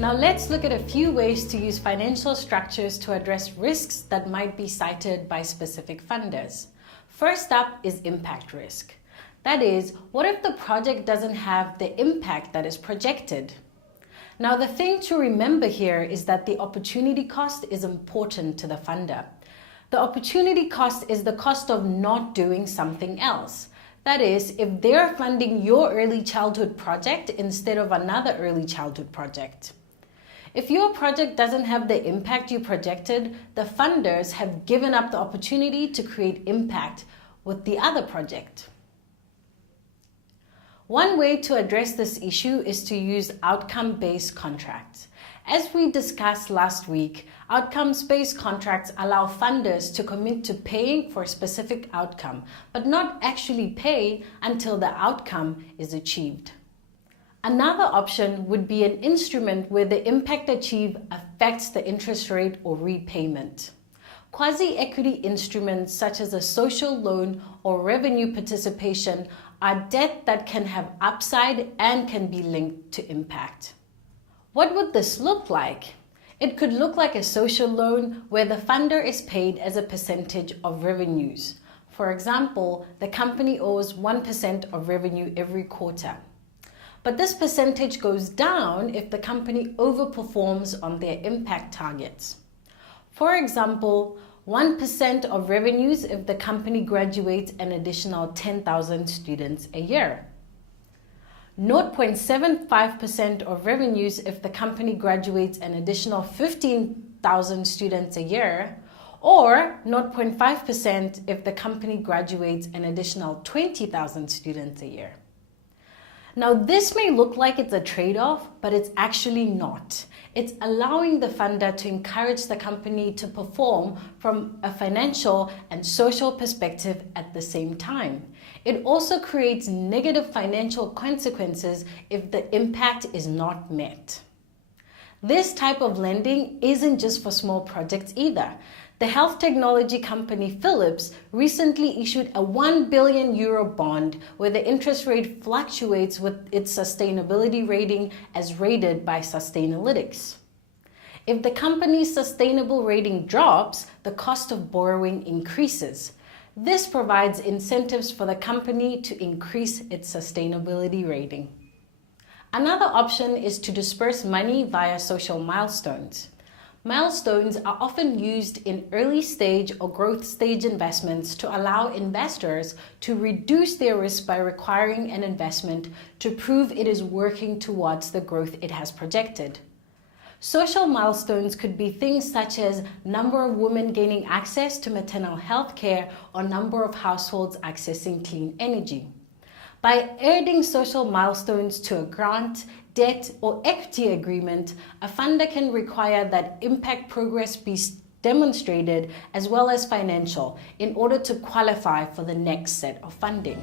Now let's look at a few ways to use financial structures to address risks that might be cited by specific funders. First up is impact risk. That is, what if the project doesn't have the impact that is projected? Now the thing to remember here is that the opportunity cost is important to the funder. The opportunity cost is the cost of not doing something else. That is, if they're funding your early childhood project instead of another early childhood project. If your project doesn't have the impact you projected, the funders have given up the opportunity to create impact with the other project. One way to address this issue is to use outcome-based contracts. As we discussed last week, outcomes-based contracts allow funders to commit to paying for a specific outcome, but not actually pay until the outcome is achieved. Another option would be an instrument where the impact achieved affects the interest rate or repayment. Quasi-equity instruments such as a social loan or revenue participation are debt that can have upside and can be linked to impact. What would this look like? It could look like a social loan where the funder is paid as a percentage of revenues. For example, the company owes 1% of revenue every quarter. But this percentage goes down if the company overperforms on their impact targets. For example, 1% of revenues if the company graduates an additional 10,000 students a year. 0.75% of revenues if the company graduates an additional 15,000 students a year, or 0.5% if the company graduates an additional 20,000 students a year. Now, this may look like it's a trade-off, but it's actually not. It's allowing the funder to encourage the company to perform from a financial and social perspective at the same time. It also creates negative financial consequences if the impact is not met. This type of lending isn't just for small projects either. The health technology company Philips recently issued a €1 billion bond where the interest rate fluctuates with its sustainability rating as rated by Sustainalytics. If the company's sustainable rating drops, the cost of borrowing increases. This provides incentives for the company to increase its sustainability rating. Another option is to disperse money via social milestones. Milestones are often used in early stage or growth stage investments to allow investors to reduce their risk by requiring an investment to prove it is working towards the growth it has projected. Social milestones could be things such as number of women gaining access to maternal health care or number of households accessing clean energy. By adding social milestones to a grant, debt, or equity agreement, a funder can require that impact progress be demonstrated as well as financial in order to qualify for the next set of funding.